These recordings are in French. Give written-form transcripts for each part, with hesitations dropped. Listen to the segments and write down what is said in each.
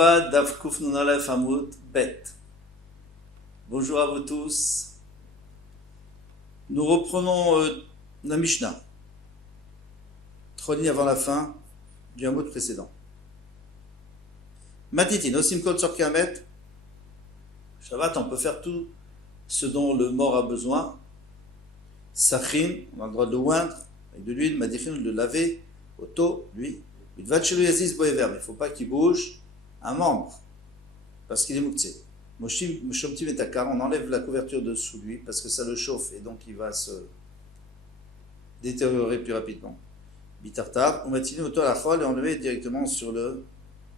Shabbat, Daf Kuf Nun Aleph Amud Bet. Bonjour à vous tous. Nous reprenons la Mishnah. 3 lignes avant la fin du Amud précédent. Matitin, Osim Kol Tzorkei Hamet. Shabbat, on peut faire tout ce dont le mort a besoin. Sachin, on a le droit de le oindre avec de l'huile. Madichin, de le laver. Oto, lui. Il ne faut pas qu'il bouge un membre, parce qu'il est mouktsé. Moshomtim et Takar, on enlève la couverture dessous lui, parce que ça le chauffe, et donc il va se détériorer plus rapidement. Bitartar, on matine auto à la chol, et on le met directement sur le...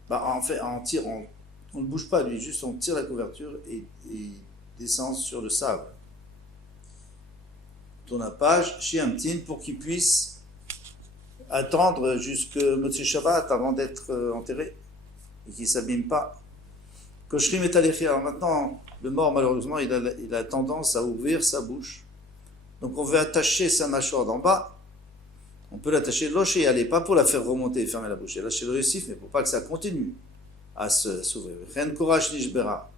en fait, on ne bouge pas lui, juste on tire la couverture, et il descend sur le sable. On tourne la page, Shiamtin, pour qu'il puisse attendre jusque Motzei Shabbat avant d'être enterré et qu'il ne s'abîme pas. Koshrim et Alechi. Alors maintenant, le mort, malheureusement, il a tendance à ouvrir sa bouche. Donc on veut attacher sa mâchoire d'en bas. On peut l'attacher loche et aller, pas pour la faire remonter et fermer la bouche. Et lâcher le récif, mais pour pas que ça continue à s'ouvrir. Ren Korash Nishbera.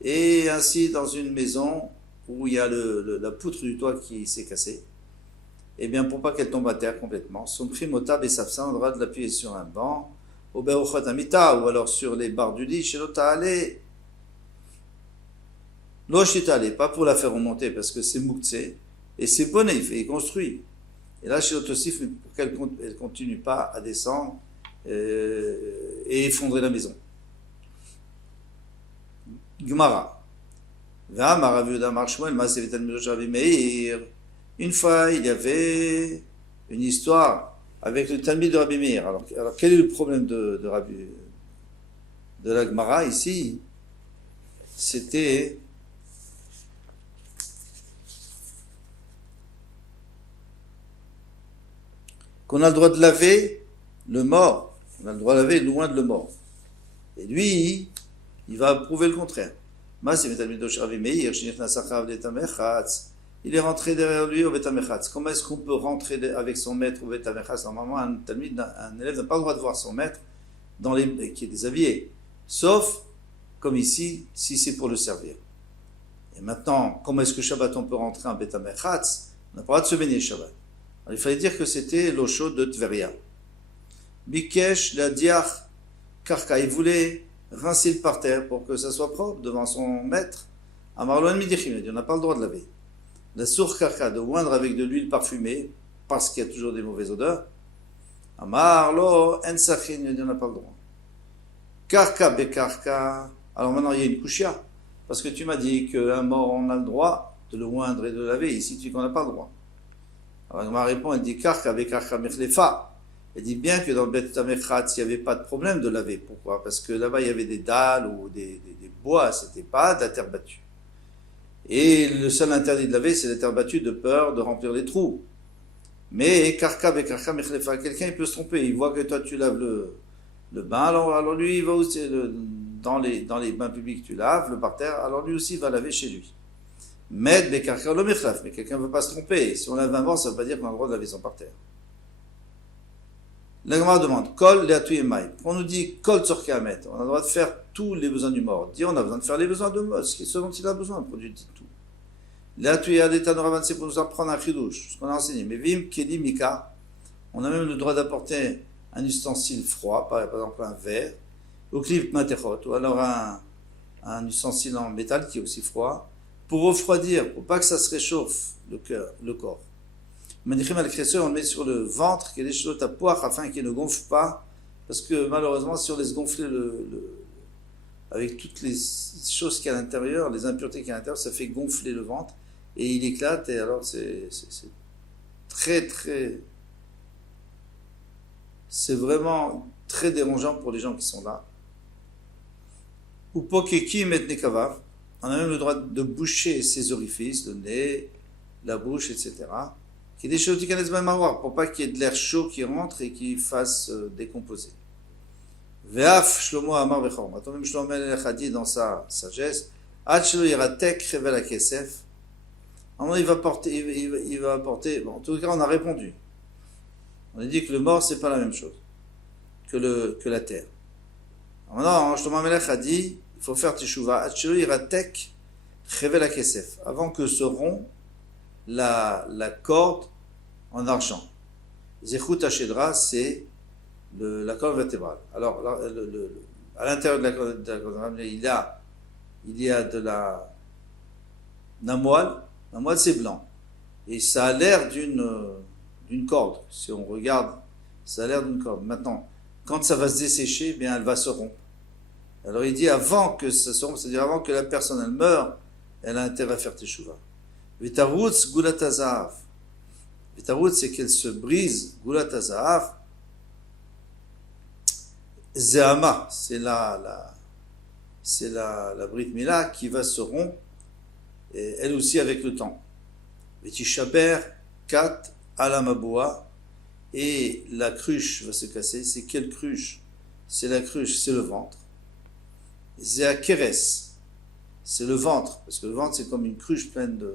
Et ainsi, dans une maison où il y a la poutre du toit qui s'est cassée, et bien pour pas qu'elle tombe à terre complètement, son primotab et safsan, on aura de l'appuyer sur un banc, au be'ochatamita, ou alors sur les barres du lit, chez l'ota'ale. L'oshitale, pas pour la faire remonter, parce que c'est mouktsé, et c'est bonnet, il construit. Et là, chez l'otosif, pour qu'elle ne continue pas à descendre et effondrer la maison. Gemara. V'amar Rav Mar Shmuel, ma'aseh v'tal midrash Rav Meir. Une fois, il y avait une histoire avec le Talmid de Rabbi Meir. Alors quel est le problème de la Gemara ici? C'était qu'on a le droit de laver le mort. On a le droit de laver loin de le mort. Et lui, il va prouver le contraire. Il est rentré derrière lui au Betamechatz. Comment est-ce qu'on peut rentrer avec son maître au Betamechatz? Normalement, un élève n'a pas le droit de voir son maître qui est déshabillé. Sauf, comme ici, si c'est pour le servir. Et maintenant, comment est-ce que Shabbat on peut rentrer en Betamechatz? On n'a pas le droit de se baigner Shabbat. Alors, il fallait dire que c'était l'eau chaude de Tveria. Bikesh, la diach, Karka, il voulait rincer le parterre pour que ça soit propre devant son maître. Amarloan Midichim, il dit on n'a pas le droit de laver. La source karka, de oindre avec de l'huile parfumée, parce qu'il y a toujours des mauvaises odeurs. Amarlo, en sachin, il n'y en a pas le droit. Karka bekarka. Alors maintenant, il y a une kushia, parce que tu m'as dit qu'un mort, on a le droit de le oindre et de le laver, ici tu dis qu'on n'a pas le droit. Alors ma réponse, elle dit karka bekarka mechlefa. Elle dit bien que dans le Bet Tamechatz, il n'y avait pas de problème de laver. Pourquoi? Parce que là-bas, il y avait des dalles ou des bois, c'était pas de la terre battue. Et le seul interdit de laver, c'est la terre battue de peur de remplir les trous. Mais karka bekarka mechlefa, quelqu'un il peut se tromper, il voit que toi tu laves le bain, alors lui il va aussi dans les bains publics tu laves le parterre, alors lui aussi il va laver chez lui. Med bekarka lo mechlef, mais quelqu'un ne veut pas se tromper. Si on lave un mort, ça ne veut pas dire qu'on a le droit de laver son parterre. La Gemara demande, kol leatouye mai. On nous dit kol tzorkei hamet. On a le droit de faire tous les besoins du mort. Dit on a besoin de faire les besoins de mort, ce dont il a besoin, produit tout. Leatouye adeta noravan, c'est pour nous apprendre un chidouche, ce qu'on a enseigné. Mais vim keli mika, on a même le droit d'apporter un ustensile froid, par exemple un verre, ou klip matechot, ou alors un ustensile en métal qui est aussi froid, pour refroidir, pour pas que ça se réchauffe le corps. Manichim al-Kresseur, on le met sur le ventre, qu'il y ait des choses à poire afin qu'il ne gonfle pas, parce que malheureusement, si on laisse gonfler avec toutes les choses qu'il y a à l'intérieur, les impuretés qu'il y a à l'intérieur, ça fait gonfler le ventre, et il éclate, et alors c'est c'est vraiment très dérangeant pour les gens qui sont là. Ou pokeki metnekava, on a même le droit de boucher ses orifices, le nez, la bouche, etc., qui est des choses qui connaissent même avoir, pour pas qu'il y ait de l'air chaud qui rentre et qui fasse décomposer. Ve'af Shlomo Amar Vechor. Maintenant même Shlomo Melech a dit dans sa sagesse, Ad shelo yiratek chevel hakesef. Il va apporter. Bon, en tout cas, on a répondu. On a dit que le mort, c'est pas la même chose que la terre. Alors maintenant, Shlomo Melech a dit, il faut faire teshuva, atchelu iratek chevel hakesef, avant que se rompt la corde en argent. Zechut hashedra, c'est la colonne vertébrale. Alors, à l'intérieur de la colonne vertébrale, il y a de la moelle. La moelle, c'est blanc. Et ça a l'air d'une corde. Si on regarde, ça a l'air d'une corde. Maintenant, quand ça va se dessécher, bien, elle va se rompre. Alors, il dit avant que ça se rompe, c'est-à-dire avant que la personne, elle meure, elle a intérêt à faire teshuva. Vitarutz gulat hazahav. Vitarutz, c'est qu'elle se brise. Gulat hazahav. Zehama, c'est la Brit Mila qui va se rompre, et elle aussi avec le temps. Vetishaber kat alamaboa, et la cruche va se casser. C'est quelle cruche? C'est la cruche, c'est le ventre. Zeakeres, c'est le ventre, parce que le ventre c'est comme une cruche pleine de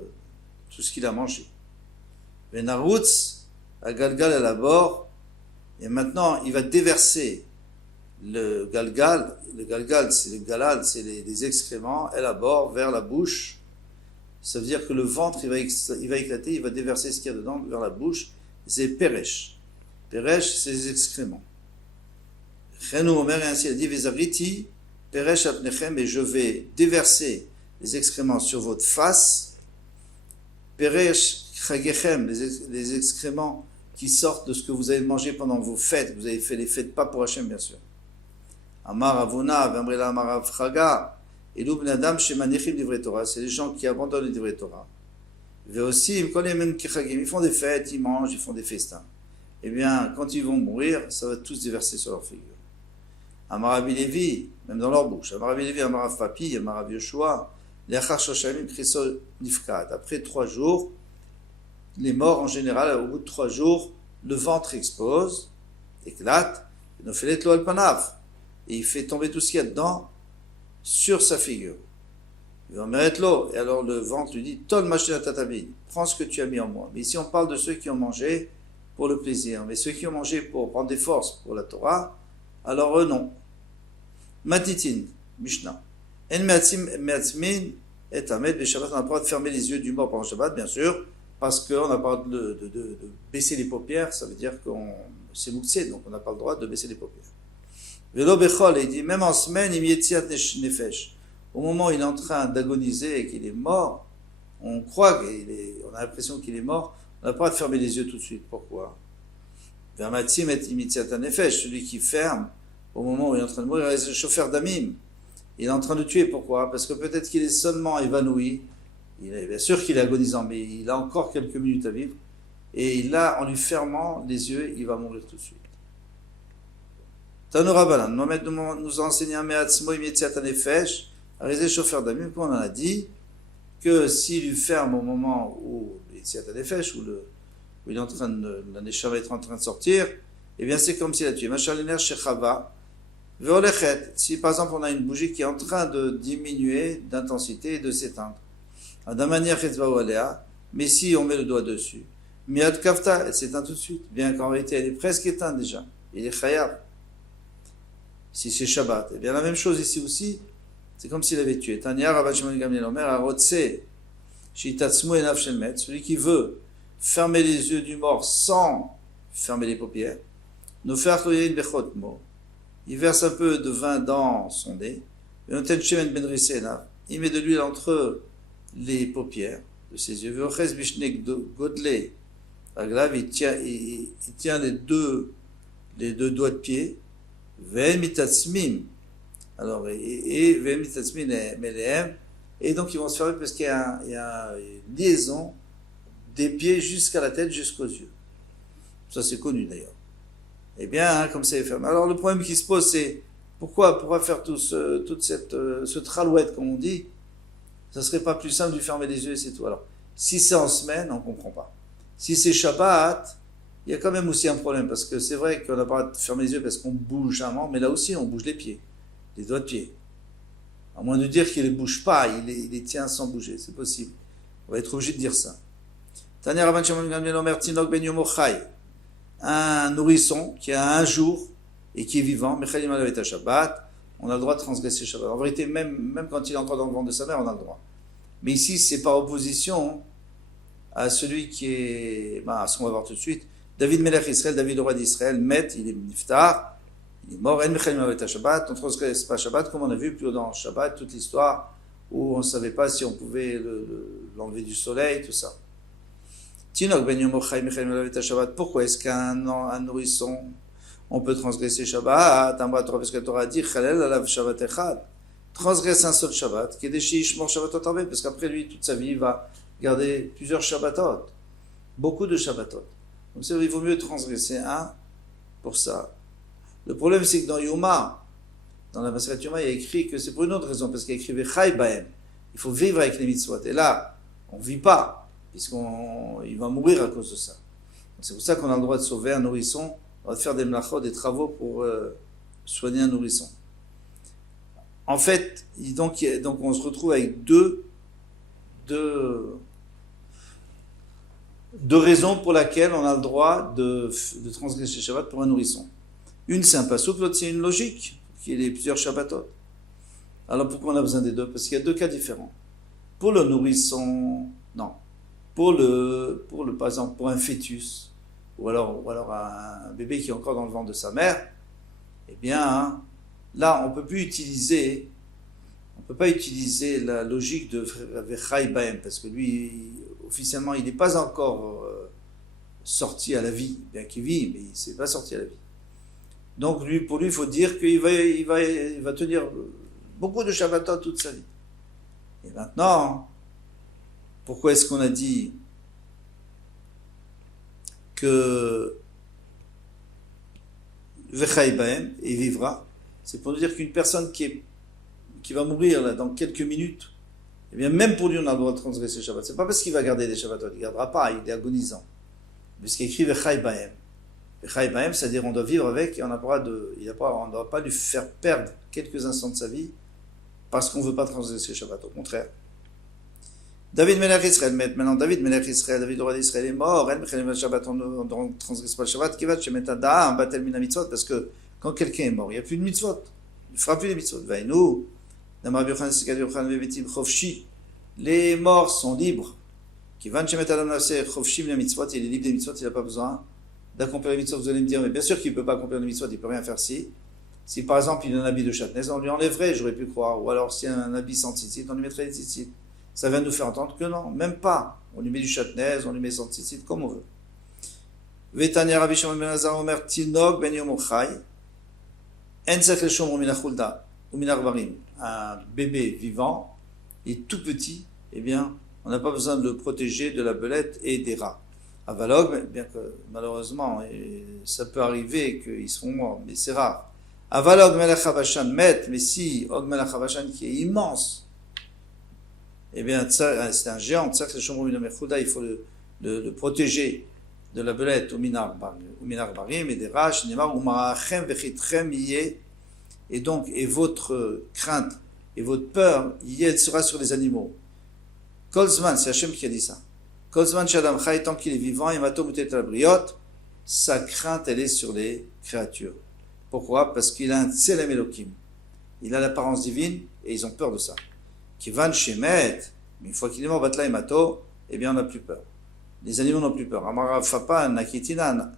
tout ce qu'il a mangé. Venarutz, à Galgal à la bord, et maintenant il va déverser le galgal c'est le galal, c'est les excréments, et la bord vers la bouche. Ça veut dire que le ventre il va éclater, il va déverser ce qu'il y a dedans vers la bouche. C'est peresh. Peresh, c'est les excréments. Chenu Omer, et ainsi il a dit, Vezariti, peresh apnechem, et je vais déverser les excréments sur votre face. Peresh chagechem, les excréments qui sortent de ce que vous avez mangé pendant vos fêtes. Vous avez fait les fêtes, pas pour Hachem, bien sûr. Amar Avuna, Vamrela Amar Avchaga, et l'Ubn Adam Shemanichim Divrei Torah, c'est les gens qui abandonnent les Divrei Torah. Et aussi, ils font des fêtes, ils mangent, ils font des festins. Eh bien, quand ils vont mourir, ça va tous déverser sur leur figure. Amar Rabbi Levi, même dans leur bouche. Amar Rabbi Levi, Amar Rav Papi, Amar Rav Yoshua, Leachar Shoshamim Kriso Nifkad. Après 3 jours, les morts en général, au bout de 3 jours, le ventre explose, éclate, Nofelet Lo Al Panav, et il fait tomber tout ce qu'il y a dedans sur sa figure. Il va mettre l'eau, et alors le ventre lui dit, Tol machina tatabi, prends ce que tu as mis en moi. Mais ici on parle de ceux qui ont mangé pour le plaisir, mais ceux qui ont mangé pour prendre des forces pour la Torah, alors eux non. Matitin, Mishnah. En meatzmin et amed, le Shabbat, on n'a pas le droit de fermer les yeux du mort pendant le Shabbat, bien sûr, parce qu'on n'a pas le droit de baisser les paupières, ça veut dire qu'on c'est mouxé, donc on n'a pas le droit de baisser les paupières. Velo bechol, il dit, même en semaine, il yetziat nefesh. Au moment où il est en train d'agoniser et qu'il est mort, on croit on a l'impression qu'il est mort, on n'a pas le droit de fermer les yeux tout de suite. Pourquoi? Vermatim et imitziat nefesh, celui qui ferme au moment où il est en train de mourir, il est le chauffeur d'amim. Il est en train de tuer. Pourquoi? Parce que peut-être qu'il est seulement évanoui. Il est bien sûr qu'il est agonisant, mais il a encore quelques minutes à vivre. Et là, en lui fermant les yeux, il va mourir tout de suite. Tano Rabbanan, nous a enseigné un me'atzmo imitziat nefesh, à réaliser chauffeur d'amim, on en a dit que s'il lui ferme au moment où imitziat nefesh, où il est en train de, la neshama est en train de sortir, eh bien c'est comme s'il a tué. Machaliner shechava, veolechet. Si par exemple on a une bougie qui est en train de diminuer d'intensité et de s'éteindre, adamania chetzvao alea, mais si on met le doigt dessus, miad kafta, elle s'éteint tout de suite, bien qu'en réalité elle est presque éteinte déjà, il est chayav. Si c'est Shabbat, eh bien la même chose ici aussi, c'est comme s'il avait tué. Tanya Rabban Shimon Gamliel Omer, Arotse, Shitatzmu Enav Shelmet, celui qui veut fermer les yeux du mort sans fermer les paupières, nous faire Loyein Bechotmo, il verse un peu de vin dans son nez, Noten Shemen Ben Risena, il met de l'huile entre les paupières de ses yeux, Veoches Bishnek Godle, Aglav, il tient les deux doigts de pied, Ve'emitatzmin, alors, et Ve'emitatzmin Melehem, et donc ils vont se fermer parce qu'il y a une liaison des pieds jusqu'à la tête, jusqu'aux yeux. Ça c'est connu d'ailleurs. Eh bien, comme ça est fermé. Alors le problème qui se pose c'est, pourquoi faire toute ce tralouette comme on dit, ça serait pas plus simple de lui fermer les yeux et c'est tout. Alors, si c'est en semaine, on comprend pas. Si c'est Shabbat, il y a quand même aussi un problème, parce que c'est vrai qu'on n'a pas de fermer les yeux parce qu'on bouge un moment, mais là aussi on bouge les pieds, les doigts de pied. À moins de dire qu'il ne les bouge pas, il les tient sans bouger, c'est possible. On va être obligé de dire ça. Tanya Rabban Shimon Gamliel Omer Tinok Ben Yomo Chai, un nourrisson qui a un jour et qui est vivant, Mechalim Alav et Shabbat, on a le droit de transgresser Shabbat. En vérité, même quand il est encore dans le ventre de sa mère, on a le droit. Mais ici, c'est par opposition à celui qui est, ce qu'on va voir tout de suite, David Melech Israël, David le roi d'Israël, il est niftar, il est mort, on ne transgresse pas Shabbat, comme on a vu plus haut dans Shabbat, toute l'histoire où on ne savait pas si on pouvait l'enlever du soleil, tout ça. Pourquoi est-ce qu'un nourrisson, on peut transgresser Shabbat? Parce que la Torah dit, transgresse un seul Shabbat, qui est des Shishmor Shabbatot Arbe, parce qu'après lui, toute sa vie, il va garder plusieurs Shabbatot, beaucoup de Shabbatot. Donc il vaut mieux transgresser un pour ça. Le problème, c'est que dans Yoma, dans la Maseret Yoma, il y a écrit que c'est pour une autre raison, parce qu'il y a écrit Vechai Baem. Il faut vivre avec les mitzvot. Et là, on ne vit pas, puisqu'il va mourir à cause de ça. Donc c'est pour ça qu'on a le droit de sauver un nourrisson, on va faire des mlachot, des travaux pour soigner un nourrisson. En fait, donc on se retrouve avec deux raisons pour lesquelles on a le droit de transgresser Shabbat pour un nourrisson. Une, c'est un pasouk, l'autre, c'est une logique, qui est plusieurs Shabbatot. Alors pourquoi on a besoin des deux? Parce qu'il y a deux cas différents. Pour le nourrisson, non. Par exemple, pour un fœtus, ou alors un bébé qui est encore dans le ventre de sa mère, eh bien, là, on ne peut pas utiliser la logique de Vechai Baem, parce que lui, officiellement, il n'est pas encore sorti à la vie, bien qu'il vit, mais il ne s'est pas sorti à la vie. Donc, pour lui, il faut dire qu'il va tenir beaucoup de Shabbatot toute sa vie. Et maintenant, pourquoi est-ce qu'on a dit que Vechai Baem, et vivra? C'est pour nous dire qu'une personne qui va mourir là, dans quelques minutes, eh bien, même pour lui, on a le droit de transgresser le Shabbat. C'est pas parce qu'il va garder des Shabbatot, il ne gardera pas, il est agonisant. Mais ce qui est écrit Vechai Baem. Vechai Baem, c'est-à-dire on doit vivre avec et on ne doit pas lui faire perdre quelques instants de sa vie parce qu'on ne veut pas transgresser le Shabbat. Au contraire. David Melech Israël, maintenant David Melech Israël, David le roi d'Israël est mort, on ne transgresse pas le Shabbat, parce que quand quelqu'un est mort, il n'y a plus de mitzvot. Il ne fera plus les mitzvot. Les morts sont libres. Il est libre des mitzvot, il n'a pas besoin d'accomplir les mitzvot. Vous allez me dire, mais bien sûr qu'il ne peut pas accomplir les mitzvot, il ne peut rien faire si par exemple il a un habit de chatnez, on lui enlèverait, j'aurais pu croire. Ou alors s'il a un habit sans tzitzit, on lui mettrait des tzitzit. Ça vient de nous faire entendre que non, même pas. On lui met du chatnez, on lui met sans tzitzit, comme on veut. Vetania Rabbi Shimon ben Elazar Omer Tinog ben Yom Ochai En Tzach Leshomro min hachulda ou min arbarim. Un bébé vivant et tout petit, eh bien, on n'a pas besoin de le protéger de la belette et des rats. Avalog, bien que malheureusement, ça peut arriver qu'ils seront morts, mais c'est rare. Avalog Melech Havashan met, mais si Og Melech Havashan qui est immense, eh bien, c'est un géant, il faut le protéger de la belette au minar barim et des raches, et donc, et votre crainte et votre peur, elle sera sur les animaux. Kolzman, c'est Hachem qui a dit ça. Kolzman Shadam Chai, tant qu'il est vivant, et Matom Utet Labriot, sa crainte, elle est sur les créatures. Pourquoi? Parce qu'il a un Tselem Elokim. Il a l'apparence divine et ils ont peur de ça. Kivan Shemet, mais une fois qu'il est mort, Batla et Mato, eh bien on n'a plus peur. Les animaux n'ont plus peur. Amara Fapa, Nakitinan,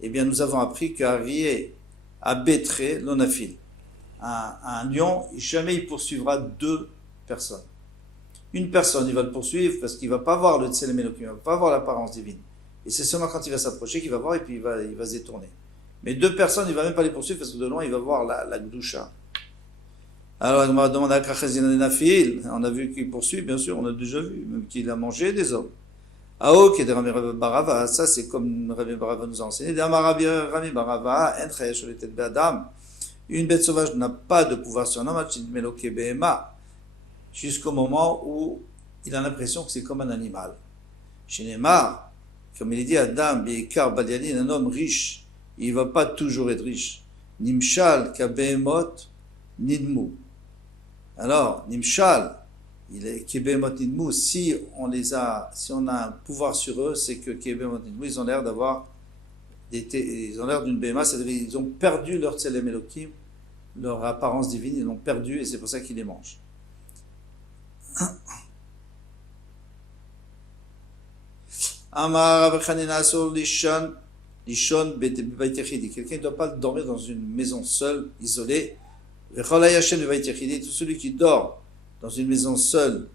eh bien nous avons appris qu'Arié a bétré l'onafil. Un lion, jamais il poursuivra deux personnes. Une personne, il va le poursuivre parce qu'il ne va pas voir le Tselem Elokim, il ne va pas voir l'apparence divine. Et c'est seulement quand il va s'approcher qu'il va voir et puis il va se détourner. Mais deux personnes, il ne va même pas les poursuivre parce que de loin, il va voir la Gdusha. Alors, on m'a demandé à Krachazina Nafil, on a vu qu'il poursuit, bien sûr, on a déjà vu, même qu'il a mangé des hommes. Ao, qui est de Rami Barava, ça c'est comme Rami Barava nous a enseigné. Rami Barava, une bête sauvage n'a pas de pouvoir sur un homme, jusqu'au moment où il a l'impression que c'est comme un animal. Chez Neymar, comme il dit, Adam, Beikar, Balianin, un homme riche, il ne va pas toujours être riche. Nimshal, Kabehemot, Nidmu. Alors, Nimshal, il est Kebehemot Nidmu, si on a un pouvoir sur eux, c'est que Kebehemot Nidmu, ils ont l'air d'une Behema, c'est-à-dire ils ont perdu leur Tselem Elokim leur apparence divine, ils l'ont perdue et c'est pour ça qu'ils les mangent. Amar Abachanina Asur Lishon quelqu'un ne doit pas dormir dans une maison seule, isolée. Tout celui qui dort dans une maison seule,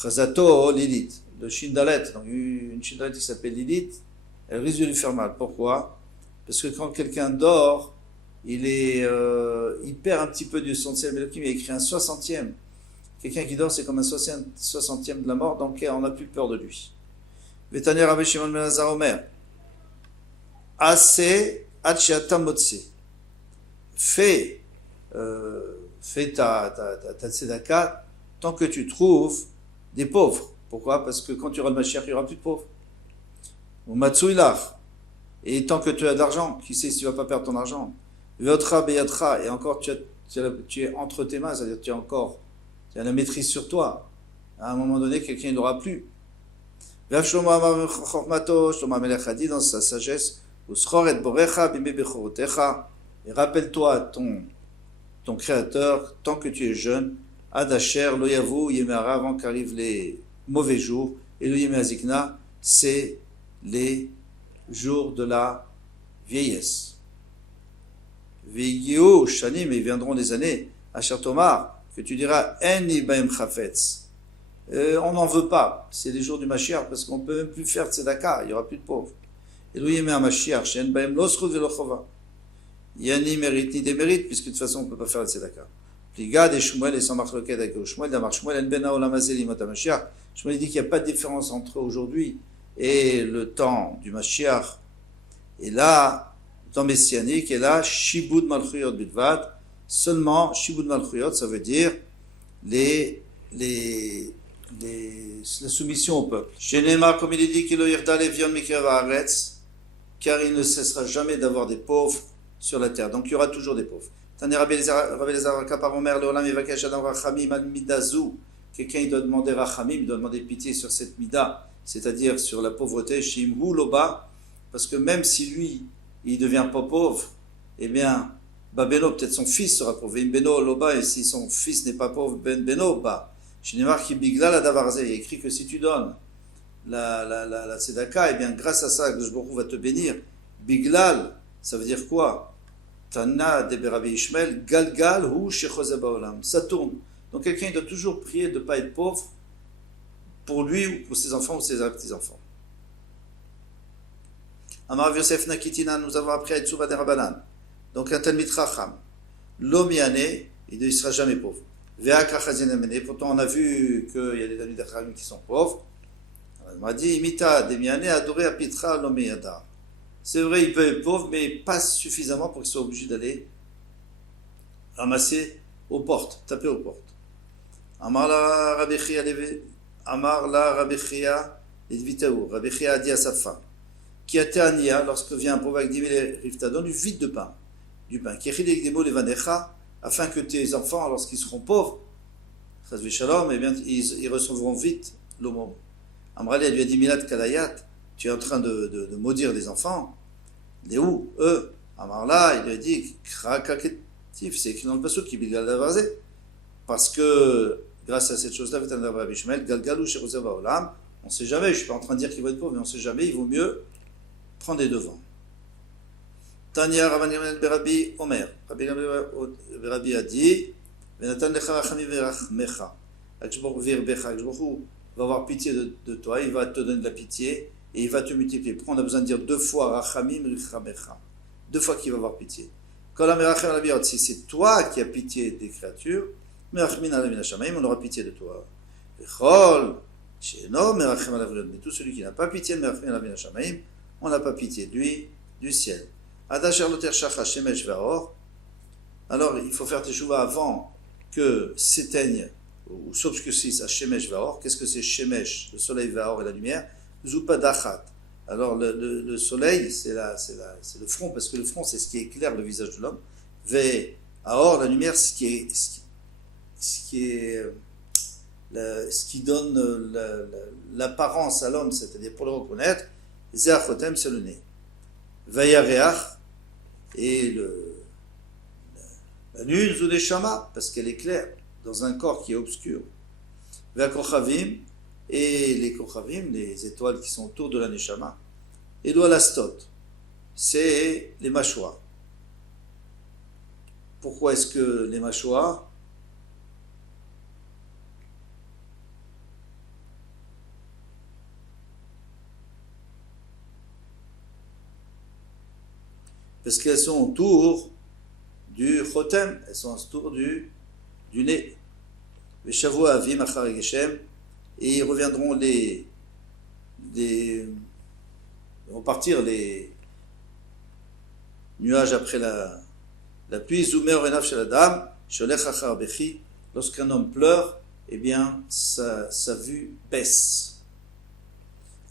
Chazato Lilith, le Shindalet, donc une Shindalet qui s'appelle Lilith, elle risque de lui faire mal. Pourquoi? Parce que quand quelqu'un dort, il perd un petit peu de son ciel Melokim, il a écrit un 60e. Quelqu'un qui dort, c'est comme un 60e de la mort, donc on n'a plus peur de lui. Vetaner Rabbi Shimon ben Elazar Omer, Assez Achiata Motse. Fais ta tzedaka tant que tu trouves des pauvres. Pourquoi? Parce que quand tu auras le Mashiach, il n'y aura plus de pauvres. Ou Matsouilach. Et tant que tu as de l'argent, qui sait si tu ne vas pas perdre ton argent. Veotra Beyatra. Et encore, tu es entre tes mains, c'est-à-dire tu as la maîtrise sur toi. À un moment donné, quelqu'un n'aura plus. Shlomo Amelech a dit dans sa sagesse, et rappelle-toi ton créateur, tant que tu es jeune, Adasher, Loyavu, Yemara, avant qu'arrivent les mauvais jours, et le Yemazikna, c'est les jours de la vieillesse. Vigio, Shanim, et viendront des années, Asher Tomar, que tu diras, En Ibaim Chafetz. On n'en veut pas, c'est les jours du Mashiach, parce qu'on ne peut même plus faire tzedaka, il n'y aura plus de pauvres. Et lui, il met un Mashiach, Shen Baim Losrut Velochova. Il y a ni mérite ni démérite, puisque de toute façon, on ne peut pas faire le tzedaka. Pligad et Shmuel et sans marloquet avec Shmuel, d'Amar Shmuel, En Bena Olamazé Limot Mashiach. Shmuel dit qu'il n'y a pas de différence entre aujourd'hui et le temps du Mashiach. Et là, le temps messianique, et là, Shibud Malchuyot Bidvad, seulement Shibud Malchuyot, ça veut dire la soumission au peuple. Chez Neymar, comme il est dit, car il ne cessera jamais d'avoir des pauvres sur la terre. Donc il y aura toujours des pauvres. Quelqu'un il doit demander rachamim, il doit demander pitié sur cette mida, c'est-à-dire sur la pauvreté, shimhu loba, parce que même si lui, il ne devient pas pauvre, eh bien, Babeno, peut-être son fils sera pauvre. Beno loba, et si son fils n'est pas pauvre, ben beno ba. Chez Neymar qui bigla la davarze, il écrit que si tu donnes la tzedaka, et bien grâce à ça, que Baruch Hu va te bénir. Biglal, ça veut dire quoi? Tana de Rabbi Ishmael, galgal hu shechoze baolam. Ça tourne. Donc quelqu'un doit toujours prier de ne pas être pauvre pour lui ou pour ses enfants ou ses petits-enfants. Amar Yosef Nakitina, nous avons appris à Etzuva de Rabbanan. Donc un Talmid Chacham, l'homme yané, il ne sera jamais pauvre. Pourtant, on a vu qu'il y a des Talmid Chacham qui sont pauvres. On m'a dit, imita demiane adoré apitra l'homme yada. C'est vrai, il peut être pauvre, mais pas suffisamment pour qu'il soit obligé d'aller ramasser aux portes, taper aux portes. Amar la Rabbi Chia Edvitaou. Rabbi Chia a dit à sa femme, qui a été ania lorsque vient un pauvre avec 10 000 rifta, donne vite de pain, du pain. Qui écrit des mots les vanecha, afin que tes enfants, lorsqu'ils seront pauvres, chazvé shalom, eh bien, ils recevront vite l'aumône. Amrali lui a dit Milad Kalayat, tu es en train de maudire des enfants. Les où? Eux. Amarla, il lui a dit Krakaketif, c'est écrit dans le passage qui bilgal d'avarzé. Parce que, grâce à cette chose-là, Galgalou Sherozav Olam, on ne sait jamais, je ne suis pas en train de dire qu'il va être pauvre, mais on ne sait jamais, il vaut mieux prendre les devants. Tanya Rabban Gamliel Berabi Omer. Rabbi a dit Venatan lecha rachamim verachmecha. Akshbor virbecha. Akshbor va avoir pitié de toi, il va te donner de la pitié et il va te multiplier. Pourquoi on a besoin de dire 2 fois rachamim richamecha? 2 fois qu'il va avoir pitié. Si c'est toi qui as pitié des créatures, on aura pitié de toi. Mais tout celui qui n'a pas pitié de on n'a pas pitié de lui, du ciel. Alors il faut faire teshuva avant que s'éteigne ou s'obscurcisse à Shemesh Vaor. Qu'est-ce que c'est Shemesh? Le soleil Vaor et la lumière. Zupadachat. Alors le soleil, c'est le front, parce que le front, c'est ce qui éclaire le visage de l'homme. Vaor, la lumière, ce qui donne l'apparence à l'homme, c'est-à-dire pour le reconnaître. Zeachotem, c'est le nez. Vayareach, et La lune, Zou Neshama, parce qu'elle est claire, dans un corps qui est obscur. Ve'akochavim, et les kochavim, les étoiles qui sont autour de la Neshama. Et l'Olastot, c'est les mâchoires. Pourquoi est-ce que les mâchoires? Parce qu'elles sont autour du chotem, elles sont autour du nez. Les Shavua Avim Achar Geshem, et ils reviendront vont partir les nuages après la pluie. Zoumer Orenav Shel Adam, Sholech Achar Bechi, lorsqu'un homme pleure, eh bien sa vue baisse.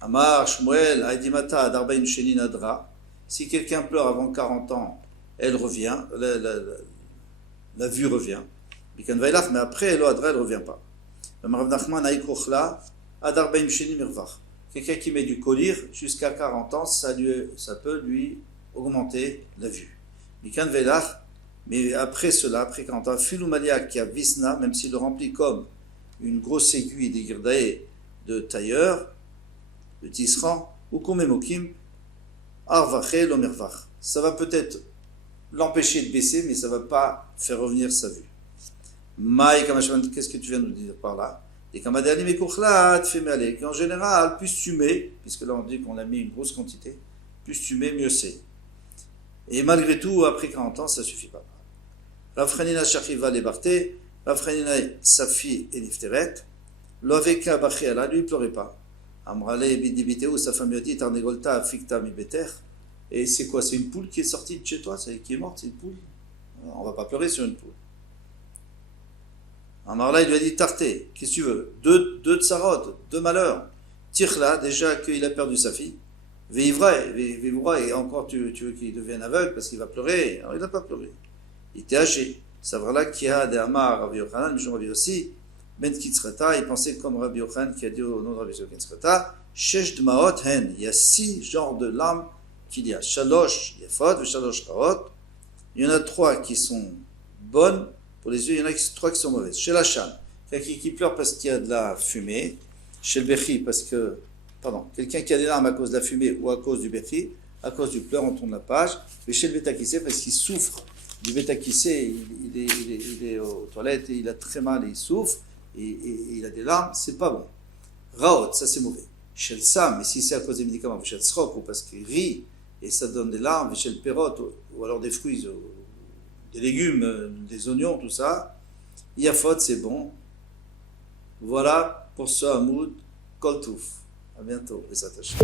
Amar Shmuel Aidimata Adarbaim Shenin Adra. Si quelqu'un pleure avant 40 ans, elle revient, la vue revient. Mais après, elle ne revient pas. Quelqu'un qui met du collyre jusqu'à 40 ans, ça peut lui augmenter la vue. Mais après cela, après 40 ans, Filoumalia qui a visna, même s'il le remplit comme une grosse aiguille des girdae de tailleur, de tisserand, ou komemokim, arvaché l'omervach. Ça va peut-être l'empêcher de baisser, mais ça ne va pas faire revenir sa vue. Qu'est-ce que tu viens de nous dire par là? En général, plus tu mets, puisque là on dit qu'on a mis une grosse quantité, plus tu mets, mieux c'est. Et malgré tout, après 40 ans, ça ne suffit pas. Rafranina Shachiva Lebarté, Rafranina Safi et Nifteret, Loveka Bachiala, lui il ne pleurait pas. Amrale Bidibiteu, sa femme lui a dit Tarnegolta Afikta Mi Beter. Et c'est quoi? C'est une poule qui est sortie de chez toi, qui est morte, c'est une poule? On ne va pas pleurer sur une poule. Amarla, il lui a dit Tarté, qu'est-ce que tu veux? Deux tsarot, deux malheurs. Tire-la, déjà qu'il a perdu sa fille. Vivra, et encore tu veux qu'il devienne aveugle parce qu'il va pleurer. Alors il n'a pas pleuré. Il était âgé. Savrala qui a des Amar, Rabbi Yochanan, mais Rabbi aussi. Ben Kitzreta, il pensait comme Rabbi Yochanan qui a dit au nom de Rabbi Kitzreta Shesh Dmaot Hen, il y a 6 genres de larmes qu'il y a. Shalosh Yefot, Shalosh Raot. Il y en a 3 qui sont bonnes pour les yeux, il y en a 3 qui sont mauvaises. Chez la Shan, quelqu'un qui pleure parce qu'il y a de la fumée. Chez le Bechi, quelqu'un qui a des larmes à cause de la fumée ou à cause du Bechi, à cause du pleur, on tourne la page. Mais chez le Betakissé, parce qu'il souffre du Betakissé, il est aux toilettes et il a très mal et il souffre. Et il a des larmes, c'est pas bon. Raot, ça c'est mauvais. Chez le Sam, mais si c'est à cause des médicaments, chez le Srok, ou parce qu'il rit et ça donne des larmes, chez le Perot, ou alors des fruits, des légumes, des oignons, tout ça, Yafot, c'est bon. Voilà pour ce Hamoud Koltouf. À bientôt, les attachés.